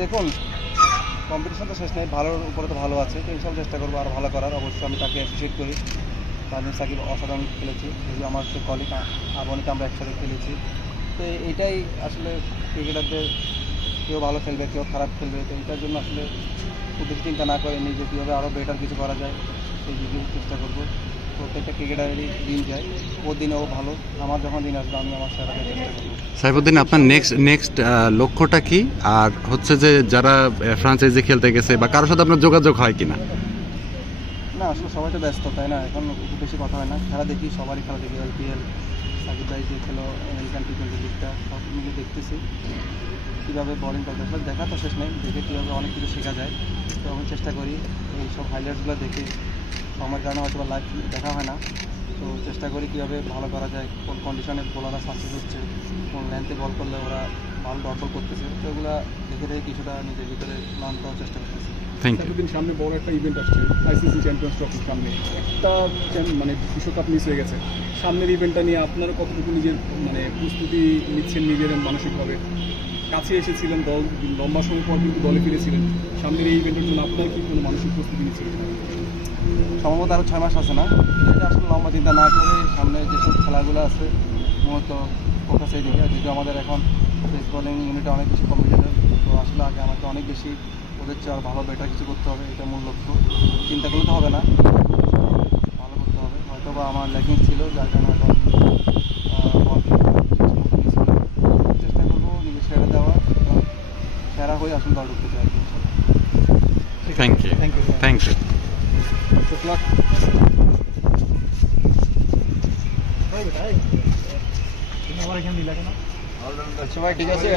দেখুন, কম্পিটিশন তো শেষ নেই, ভালোর উপরে তো ভালো আছে, তো ইনশাল্লাহ চেষ্টা করবো আরও ভালো করার। অবশ্যই আমি তাকে অ্যাপ্রিসিয়েট করি। তানজিম সাকিব অসাধারণ খেলেছি, যেহেতু আমার সে কলিগ আবনিকে আমরা একসাথে খেলেছি। তো এইটাই আসলে ক্রিকেটারদের, কেউ ভালো খেলবে কেউ খারাপ খেলবে, তো এটার জন্য আসলে খুব বেশি চিন্তা না করে নিজে কীভাবে আরও বেটার কিছু করা যায় সেই দিকে চেষ্টা করবো। প্রত্যেকটা ক্রিকেটারেরই দিন যায়, ওর দিনে ও ভালো, আমার যখন দিন আসবে আমি আমার সেরাকে চেষ্টা করবো। সাইফুদ্দিন, আপনার নেক্সট লক্ষ্যটা কি? আর হচ্ছে যে যারা ফ্রাঞ্চাইজি খেলতে গেছে বা কারোর সাথে আপনার যোগাযোগ হয় কিনা? না, আসলে সবাই তো ব্যস্ত, তাই না, এখন খুব বেশি কথা হয় না। খেলা দেখি, সবারই খেলা দেখি, IPL, সাকিব ভাই যে খেলো আমেরিকান টি-20 লিগটা, সব মিলে দেখতেছি কীভাবে বোলিং করতে। আসলে দেখা তো শেষ নেই, দেখে কীভাবে অনেক কিছু শেখা যায়। তো আমি চেষ্টা করি এই সব হাইলাইটসগুলো দেখে, সময়ের কারণে হয়তো বা লাইভ দেখা হয় না, তো চেষ্টা করি কীভাবে ভালো করা যায়, কোন কন্ডিশনে বোলাররা সাকসেস হচ্ছে, কোন লেন্থে বল করলে ওরা ভালো ডট বল করতেছে, তো এগুলো দেখে দেখে কিছুটা নিজের ভিতরে লার্ন করার চেষ্টা করতেছি। সাইফুদ্দিন, সামনে বড় একটা ইভেন্ট আসছে, ICC চ্যাম্পিয়ন্স ট্রফির সামনে একটা মানে বিশ্বকাপ মিস হয়ে গেছে। সামনের ইভেন্টটা নিয়ে আপনারা কতটুকু নিজের মানে প্রস্তুতি নিচ্ছেন নিজের মানসিকভাবে? কাছে এসেছিলেন, দল লম্বা সময় পর কিন্তু দলে ফিরেছিলেন, সামনের এই ইভেন্টের জন্য আপনার কি কোনো মানসিক প্রস্তুতি নিচ্ছেন? সম্ভবত আরও 6 মাস আছে না, এটা আসলে লম্বা চিন্তা না করে সামনে যেসব খেলাগুলো আছে মূলত ফোকাস এই দিকে। যেহেতু আমাদের এখন পেস বোলিং ইউনিটে অনেক বেশি কম্পিটিটর, তো আসলে আগে আমাকে অনেক বেশি ওদের চেয়ে আর ভালো বেটার কিছু করতে হবে, এটা মূল লক্ষ্য। চিন্তা করলে তো হবে না, ভালো করতে হবে। হয়তো বা আমার ল্যাকিং ছিল, যার কারণে হয়তো চেষ্টা করবো নিজে সেরা দেওয়ার, এবং সেরা হয়ে আসলে দল ঢুকতে চাই। Thank you. Thank you. সবাই ঠিক আছে।